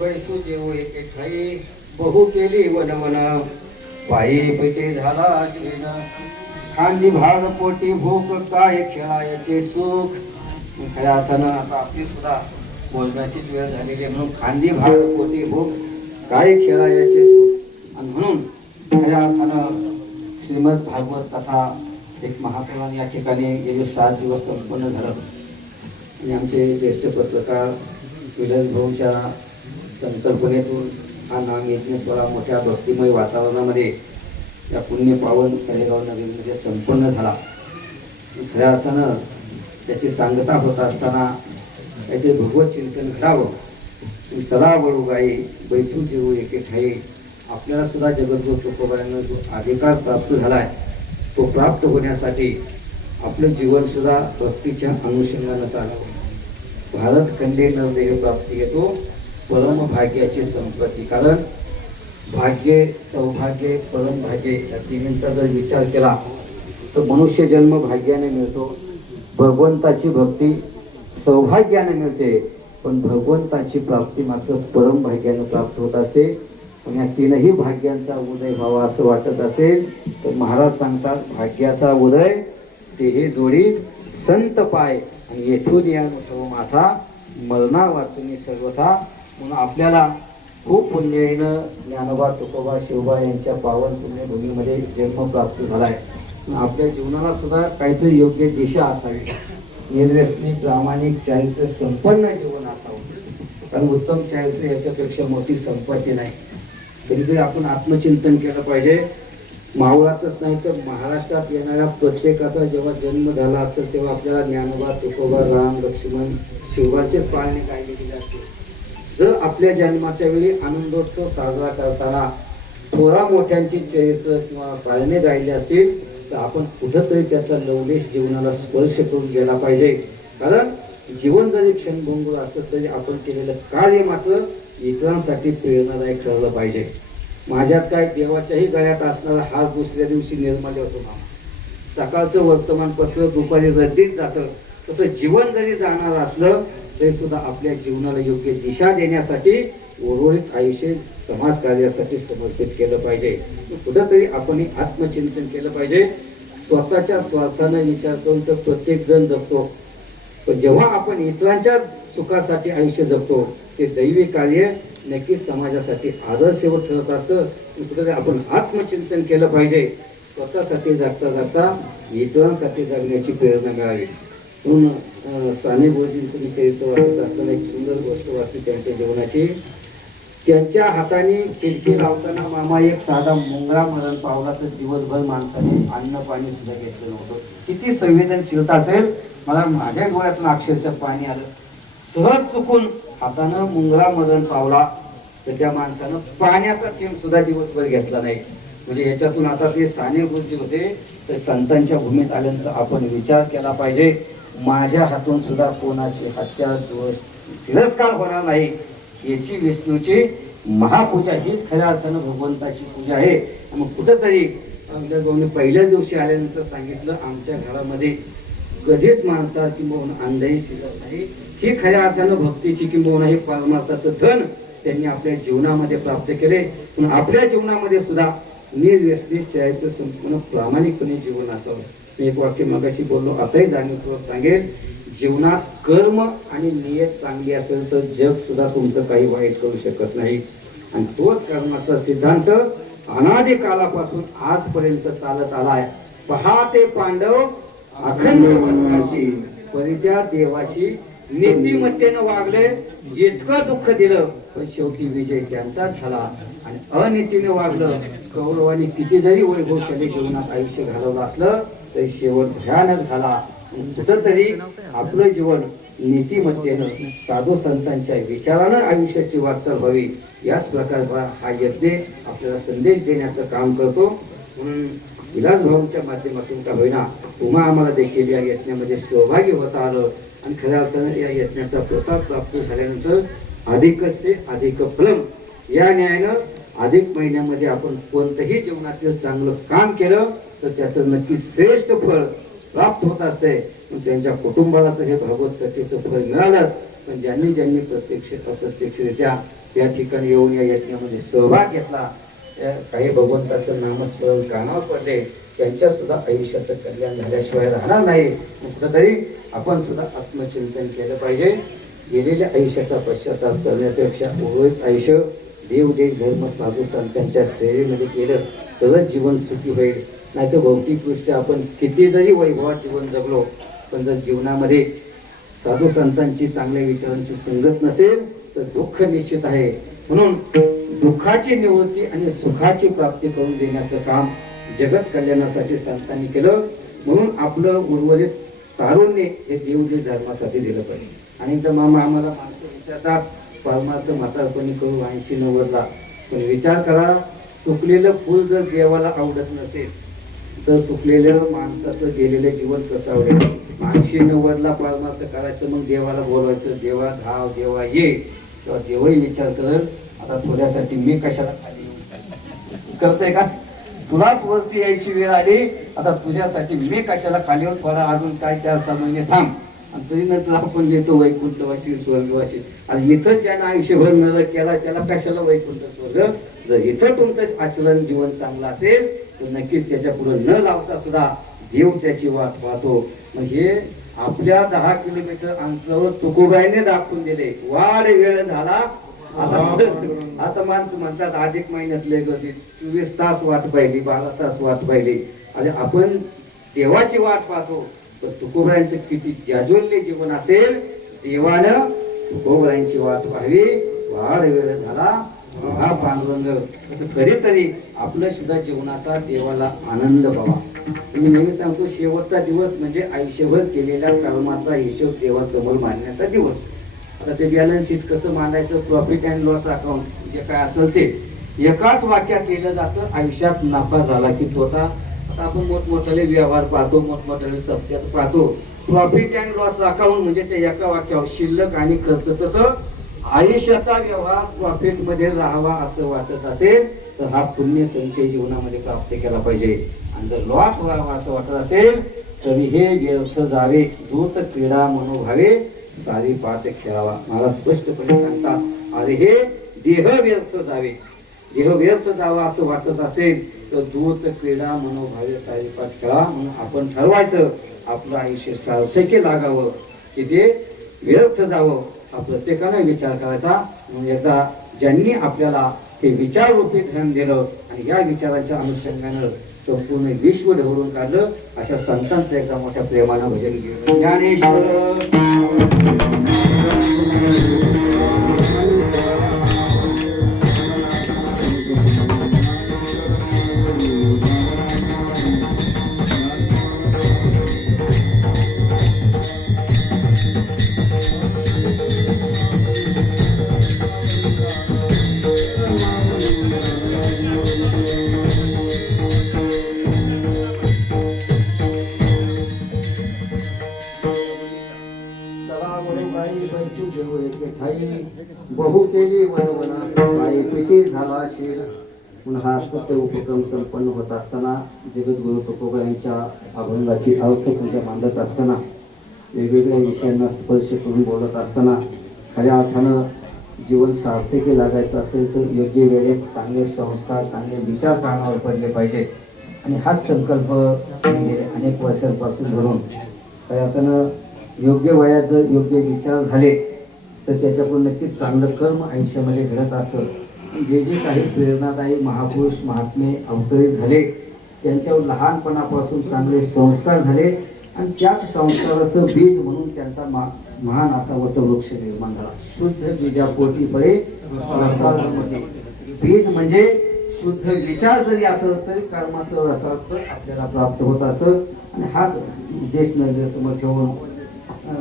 बैसू जेऊ एके ठाई बहु केली वनवन पायी पिते झाला श्रीन खांदी भाग पोटी भूक काय खेळायचे सुख. खऱ्या अर्थानं आता आपली सुद्धा बोलण्याचीच वेळ झालेली आहे, म्हणून खांदी भाग पोटी भूक काय खेळायचे सुख. आणि म्हणून खऱ्या अर्थानं श्रीमद भागवत कथा एक महापुराण या ठिकाणी गेले 7 दिवस संपन्न झालं. आणि आमचे ज्येष्ठ पत्रकार विलास भाऊच्या संकल्पनेतून हा नाम यज्ञ सोहळा मोठ्या भक्तिमय वातावरणामध्ये या पुण्य पावन कलेगाव नगरीमध्ये संपन्न झाला. खऱ्या अर्थानं त्याची सांगता होत असताना त्याचे भगवत चिंतन घडावं. चला वळू गाई बैसू जेऊ एके ठाई. आपल्याला सुद्धा जगद्गुरु तुकोबांना जो अधिकार प्राप्त झालाय तो प्राप्त होण्यासाठी आपलं जीवन सुद्धा भक्तीच्या अनुषंगानं चालावं. भारत खंडे नवदेह प्राप्ती येतो परम भाग्याची संपत्ती. कारण भाग्य, सौभाग्य, परम भाग्य या तिन्हींचा जर विचार केला तर मनुष्य जन्म भाग्याने मिळतो, भगवंताची भक्ती सौभाग्याने मिळते, पण भगवंताची प्राप्ती मात्र परम भाग्याने प्राप्त होत असते. पण या तीनही भाग्यांचा उदय व्हावा असं वाटत असेल तर महाराज सांगतात भाग्याचा उदय तेही जोडी संत पाय आणि येथून या सर्व माथा मरणा वाचून सर्वथा. म्हणून आपल्याला खूप पुण्येनं ज्ञानोबा तुकोबा शिवबा यांच्या पावन पुण्यभूमीमध्ये जन्म प्राप्त झालाय. आपल्या जीवनाला सुद्धा काहीतरी योग्य दिशा असावी, निर्व्यसनी प्रामाणिक चारित्र्य संपन्न जीवन असावं. कारण उत्तम चारित्र्य याच्यापेक्षा मोठी संपत्ती नाही. कधीतरी आपण आत्मचिंतन केलं पाहिजे. मावळातच नाही तर महाराष्ट्रात येणाऱ्या प्रत्येकाचा जेव्हा जन्म झाला असेल तेव्हा आपल्याला ज्ञानोबा तुकोबा राम लक्ष्मण शिवबाचेच पाळणे गायले गेले असते. जर आपल्या जन्माच्या वेळी आनंदोत्सव साजरा करताना थोडा मोठ्यांची चरित्र किंवा पाळणे गायले असतील तर आपण कुठंतरी त्याचा लवलेश जीवनाला स्पर्श करून गेला पाहिजे. कारण जीवन जरी क्षणभंगूर असलं तरी आपण केलेलं कार्य मात्र इतरांसाठी प्रेरणादायक ठरलं पाहिजे. माझ्यात काय देवाच्याही गळ्यात असणारा हात दुसऱ्या दिवशी निर्माल्य होतो ना. सकाळचं वर्तमानपत्र दुपारी रद्दीत जातं, तसं जीवन जरी जाणार असलं तरी सुद्धा आपल्या जीवनाला योग्य दिशा देण्यासाठी उर्वरित आयुष्य समाज कार्यासाठी समर्पित केलं पाहिजे. कुठंतरी आपण आत्मचिंतन केलं पाहिजे. स्वतःच्या स्वार्थाने विचार करून तर प्रत्येक जण जगतो, पण जेव्हा आपण इतरांच्या सुखासाठी आयुष्य जगतो ते दैवी कार्य नक्कीच समाजासाठी आदर्शवत ठरत असतं. कुठेतरी आपण आत्मचिंतन केलं पाहिजे. स्वतःसाठी जगता जगता इतरांसाठी जगण्याची प्रेरणा मिळावी. म्हणून स्वामी गुरुजींचं मी चरित्र वाचत असताना एक सुंदर गोष्ट वाचली त्यांच्या जीवनाची. त्यांच्या हाताने खिडकी लावताना मामा एक साधा मुंगळा मरण पावला तर दिवसभर माणसाने अन्न पाणी सुद्धा घेतलं नव्हतं. किती संवेदनशीलता असेल. मला माझ्या डोळ्यातून अक्षरशः पाणी आलं. सहज चुकून हातानं मुंगळा मरण पावला तर त्या माणसानं पाण्याचा थेंब सुद्धा दिवसभर घेतला नाही. म्हणजे याच्यातून आता ते साने गुरुजी होते तर संतांच्या भूमीत आल्यानंतर आपण विचार केला पाहिजे माझ्या हातून सुद्धा कोणाची हत्या तिरस्कार होणार नाही. याची विष्णूची महापूजा हीच खऱ्या अर्थानं भगवंताची पूजा आहे. मग कुठंतरी पहिल्याच दिवशी आल्यानंतर सांगितलं आमच्या घरामध्ये कधीच माणसा किंबहुना अंधही शिजत नाही. ही खऱ्या अर्थानं भक्तीची किंबहुना हे परमार्थाचं धन त्यांनी आपल्या जीवनामध्ये प्राप्त केले. पण आपल्या जीवनामध्ये सुद्धा निर्व्यसनी चारित्र्य संपूर्ण प्रामाणिकपणे जीवन असावं. मी एक वाक्य मगाशी बोललो आताही जाणीवपूर्वक सांगेल. जीवनात कर्म आणि नियत चांगली असेल तर जग सुद्धा तुमचं काही वाईट करू शकत नाही. आणि तोच कर्माचा सिद्धांत अनादी कालापासून आजपर्यंत चालत आलाय. पहाते पांडव अखंड वनवासी परित्या देवाशी नीतिमत्तेनं वागले. इतकं दुःख दिलं पण शेवटी विजय त्यांचाच झाला. आणि अनीतीने वागलं कौरवानी किती जरी वैभवशाली जीवनात आयुष्य घालवलं असलं तरी शेवट भयानक झाला. कुठंतरी आपलं जीवन नीतिमत्तेनं साधू संतांच्या विचारानं आयुष्याची वाटचाल व्हावी याच प्रकारचा हा यज्ञ आपल्याला संदेश देण्याचं काम करतो. म्हणून विलास भाऊंच्या माध्यमातून का होईना तुम्हा आम्हाला देखील या यज्ञामध्ये सहभागी होता आलं आणि खऱ्या अर्थानं या यज्ञाचा प्रसाद प्राप्त झाल्यानंतर अधिकचे अधिक फलम या न्यायानं अधिक महिन्यामध्ये आपण कोणतंही जीवनातील चांगलं काम केलं तर त्याचं नक्की श्रेष्ठ फळ प्राप्त होत असते. त्यांच्या कुटुंबाला तर हे भागवत कथेचं फळ मिळालं, पण ज्यांनी ज्यांनी प्रत्यक्ष अप्रत्यक्षरित्या त्या ठिकाणी येऊन या यज्ञामध्ये सहभाग घेतला, काही भगवंताचं नामस्मरण कानावर पडले, त्यांच्या सुद्धा आयुष्याचं कल्याण झाल्याशिवाय राहणार नाही. कुठंतरी आपण सुद्धा आत्मचिंतन केलं पाहिजे. गेलेल्या आयुष्याचा पश्चाताप करण्यापेक्षा उर्वरित आयुष्य देव देश धर्म साधू संतांच्या सेवेमध्ये केलं तरच जीवन सुखी होईल. नाही तर भौतिकदृष्ट्या आपण किती जरी वैभवात जीवन जगलो, पण जर जीवनामध्ये साधू संतांची चांगल्या विचारांची संगत नसेल तर दुःख निश्चित आहे. म्हणून दुःखाची निवृत्ती आणि सुखाची प्राप्ती करून देण्याचं काम जगत कल्याणासाठी संतांनी केलं. म्हणून आपलं उर्वरित तारुण्य हे देवदेव धर्मासाठी दिलं पाहिजे. आणि तर मामा आम्हाला माणसं विचारतात परमार्थ म्हातारपणी करू 80-90ला, पण विचार करा सुकलेलं फुल जर देवाला आवडत नसेल तर सुकलेलं माणसाचं गेलेलं जीवन कसं आवडेल. 80-90ला परमार्थ करायचं, मग देवाला बोलवायचं, देवा धाव देवा ये, तेव्हा देवही विचार करल आता थोड्यासाठी मी कशाला खाली येऊन करतोय का, तुलाच वरती यायची वेळ आली, आता तुझ्यासाठी मी कशाला खाली येऊन थोडा अजून काय 4-6 महिने थांब आणि तरी नंतर आपण येतो वैकुंठवासी स्वर्गवासी. आणि इथं ज्यानं आयुष्यभर नरक केला त्याला कशाला वैकुंठ स्वर्ग. जर इथं तुमचं आचरण जीवन चांगलं असेल तर नक्कीच त्याच्या पुढे न लावता सुद्धा देव त्याची वाट पाहतो. मग हे आपल्या 10 किलोमीटर अंतरावर तुकोबाईने दाखवून दिले. वाढ वेळ झाला आता माणसं म्हणतात अधिक महिन्यातले गर्दी 24 तास वाट पाहिली, 12 तास वाट पाहिली. आणि आपण देवाची वाट पाहतो तर तुकोबाईंचं किती जाज्वल्य जीवन असेल. देवानं तुकोबाईंची वाट पाहिली, वाढ वेळ झाला हा पांडुरंग. कधीतरी आपलं सुद्धा जीवनाचा देवाला आनंद व्हावा. मी नेहमी सांगतो शेवटचा दिवस म्हणजे आयुष्यभर केलेल्या कर्माचा हिशोब देवासमोर मांडण्याचा दिवस. आता ते बॅलन्स शीट कसं मांडायचं, प्रॉफिट अँड लॉस अकाउंट जे काय असेल ते एकाच वाक्यात केलं जातं. आयुष्यात नफा झाला की तोटा. आता आपण मोठमोठाले व्यवहार पाहतो, मोठमोठाले सत्यात पाहतो. प्रॉफिट अँड लॉस अकाउंट म्हणजे ते एका वाक्यावर शिल्लक आणि खर्च. तसं आयुष्याचा व्यवहार प्रॉफिट मध्ये राहावा असं वाटत असेल तर हा पुण्य संचय जीवनामध्ये प्राप्त केला पाहिजे. आणि जर लॉस व्हावा असं वाटत असेल तरी हे व्यर्थ जावे, दूत क्रीडा मनोभावे सारी पाठ खेळावा. मला स्पष्टपणे सांगतात अरे हे देह व्यर्थ जावे, देह व्यर्थ जावा असं वाटत असेल तर दूत क्रीडा मनोभावे सारी पाठ खेळावा. म्हणून आपण ठरवायचं आपलं आयुष्य सार्थकी लागावं की ते व्यर्थ जावं हा प्रत्येकाने विचार करायचा. म्हणून एकदा ज्यांनी आपल्याला ते विचार रूपी ध्यान दिलं आणि या विचाराच्या अनुषंगानं संपूर्ण विश्व ढवळून काढलं अशा संतांचं एकदा मोठ्या प्रेमानं भजन केलं. ज्ञानेश्वर बहु केली वनवना बाई पिटी झाला शील. म्हणून हा स्तुत्य उपक्रम संपन्न होत असताना जगद्गुरु तुकोबा यांच्या अभंगाची अर्थपूजा मांडत असताना वेगवेगळ्या विषयांना स्पर्श करून बोलत असताना खऱ्या अर्थानं जीवन सार्थकी लागायचं असेल तर योग्य वेळेत चांगले संस्कार चांगले विचार कानावर पडले पाहिजे. आणि हाच संकल्प अनेक वर्षांपासून धरून खऱ्या अर्थानं योग्य वयात जर योग्य विचार झाले तर त्याच्याकडून नक्कीच चांगलं कर्म आयुष्यामध्ये घडत असतं. जे जे काही प्रेरणादायी महापुरुष महात्मे अवतरित झाले त्यांच्यावर लहानपणापासून चांगले संस्कार झाले आणि त्याच संस्काराचं बीज म्हणून त्यांचा महान असा वटवृक्ष निर्माण झाला. शुद्ध बीजापोटी पडे बीज म्हणजे शुद्ध विचार जरी असलं तरी कर्माचं रसार्थ आपल्याला प्राप्त होत असतं. आणि हाच उद्देश निर्देश समोर ठेवून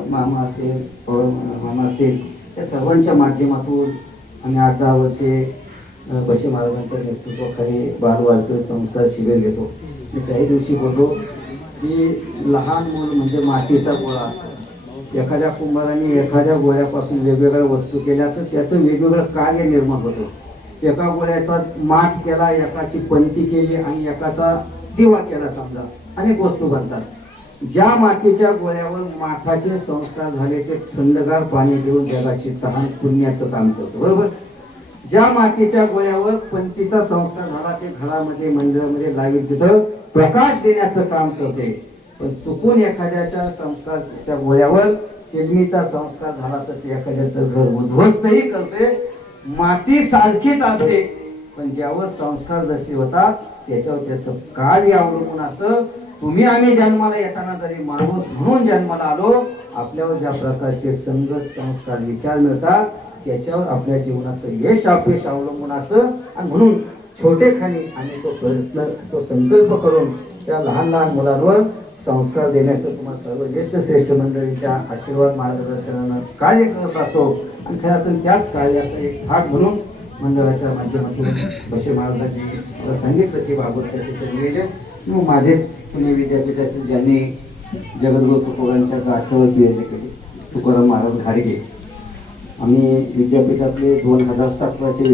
मामा असतील पवन मामा असतील या सर्वांच्या माध्यमातून आम्ही 8-10 वर्षे बशी महाराजांच्या नेतृत्वाखाली बालवालकर संस्कार शिबिर घेतो. मी काही दिवशी बोललो की लहान मूल म्हणजे मातीचा गोळा असतो. एखाद्या कुंभाराने एखाद्या गोळ्यापासून वेगवेगळ्या वस्तू केल्या तर त्याचं वेगवेगळं कार्य निर्माण होतं. एका गोळ्याचा माठ केला, एकाची पंती केली आणि एकाचा दिवा केला, समजा अनेक वस्तू बनतात. ज्या मातीच्या गोळ्यावर माठाचे संस्कार झाले ते थंडगार पाणी देऊन जगाची तहान पुण्याचं काम करतो, बरोबर. ज्या मातीच्या गोळ्यावर पंतीचा संस्कार झाला ते घरामध्ये मंदिरामध्ये लावीत तिथं प्रकाश देण्याचं काम करते. पण चुकून एखाद्याच्या संस्काराच्या गोळ्यावर चिमणीचा संस्कार झाला तर ते एखाद्याचं घर उद्ध्वस्तही करते. माती सारखीच असते पण ज्यावर संस्कार जसे होतात त्याच्यावर त्याचं कार्य अवलंबून असतं. तुम्ही आम्ही जन्माला येताना जरी माणूस म्हणून जन्माला आलो, आपल्यावर ज्या प्रकारचे संगत संस्कार विचार मिळतात त्याच्यावर आपल्या जीवनाचं यश अपयश अवलंबून असतं. आणि म्हणून छोटेखानी आम्ही तो प्रयत्न तो संकल्प करून त्या लहान लहान मुलांवर संस्कार देण्याचं तुम्हाला सर्व ज्येष्ठ श्रेष्ठ मंडळीच्या आशीर्वाद मार्गदर्शनानं कार्य करत असतो. आणि खऱ्यातून त्याच कार्याचा एक भाग म्हणून मंडळाच्या माध्यमातून बशी महाराजांनी सांगितलं की बाबूसाहेबचं निवेदन माझेच पुणे विद्यापीठातील ज्यांनी जगद्गुरु तुकोबांच्या गाठावर PhD केली, तुकाराम महाराज घाडगे. आम्ही विद्यापीठातले 2007 चे